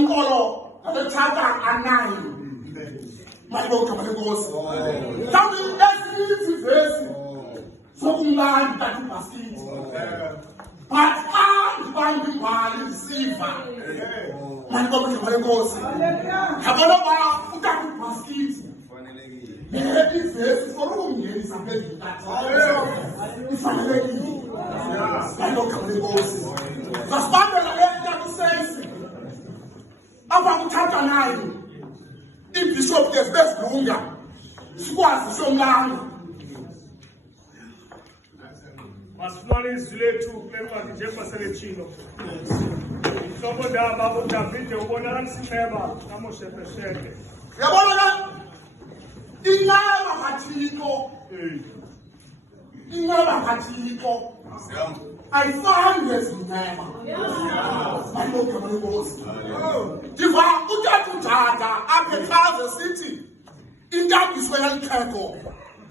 inkolo abethatha anayi mayibonke abalenkosi mhlawumbe esinye ivesi sokumlanda thatha ibhaskithi but xa ndibamba imbali ndisiva mayibonke abalenkosi yabona uba uthatha ibhaskithi ivesi for ukumngenisa phezulu ifanelekile mayibonke abalenkosi zasibambela etathisesi apha kuthatha naye ibishop ke bezilunga sikwazi somlanga masifumane izwi lethu kule ncwadi njengoba selethilo ihlobo ndaba uDavide ubonakalisa inceba kaMoshefesheke. Uyabona ke inaba kaThixo inaba kaThixo ayifani nezinceba mayibonke abalenkosi ndiva utata apha echaze sithi intambiso yalixhego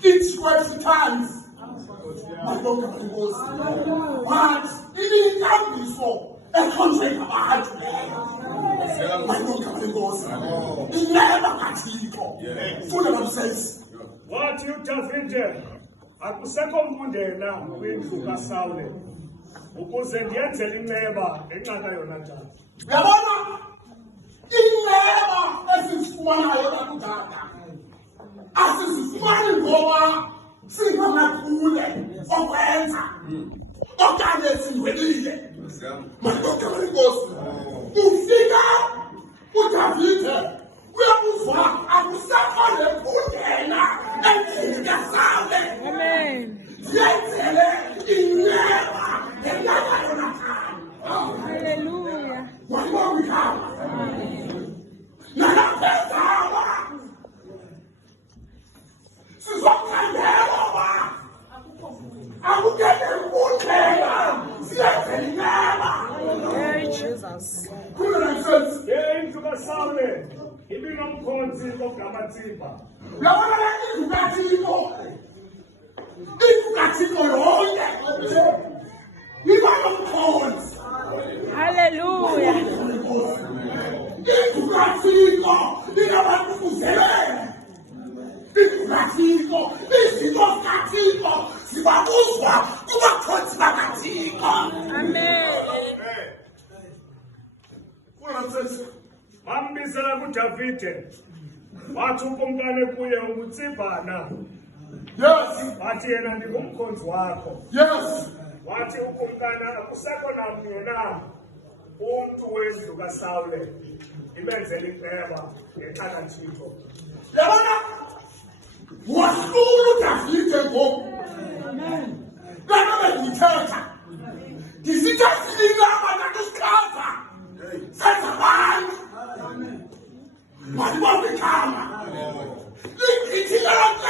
it's 12 times mayibonke abalenkosi but intambiso ekhonjwe ngabantu leyo mayibonke abalenkosi ineba kaThixo funda kamsesi Wathi uDavide akusekho mfundela kwindlu kaSawule ukuze ndiyenzele inceba enxaka Yonatani. Uyabona inceba esifumanayo lakudala asizifumani ngoba singamakhule okwenza okanye sindwelile mayibonke abalenkosi ufika uDavide uyakuzwa akusekho nemfundela endlini kaSawule Amen. yenzele inceba enxaka Yonatani. Hallelujah. Mayibonke igama nalaphezaba sizokhandelwa ba akukele nkundlela siyenzele inceba Hey, Jesus. khulula namsensi Indlu kaSawule ibinomkhonzi ogama Tsiba. uyabona le indlu kaThixo yonke iba nomkhonzi Hallelujah. indlu kaThixo inabaququzelele indlu kaThixo izinto zikaThixo zibabuzwa kubakhonzi bakaThixo Amen. khulula namsensi Bambizela kuDavide wathi ukumkane kuye uTsibhana. yes Wathi yena ndingumkhonzi wakho. yes Wathi ukumkana akusekho namnye na umntu wendlu kaSawule imenzele inceba ngenxa kaThixo. yabona wahlula uDavide ngoku lana bendithetha ndisithathililaba nakusichaza senza abantu malibonke igama lichithile lonke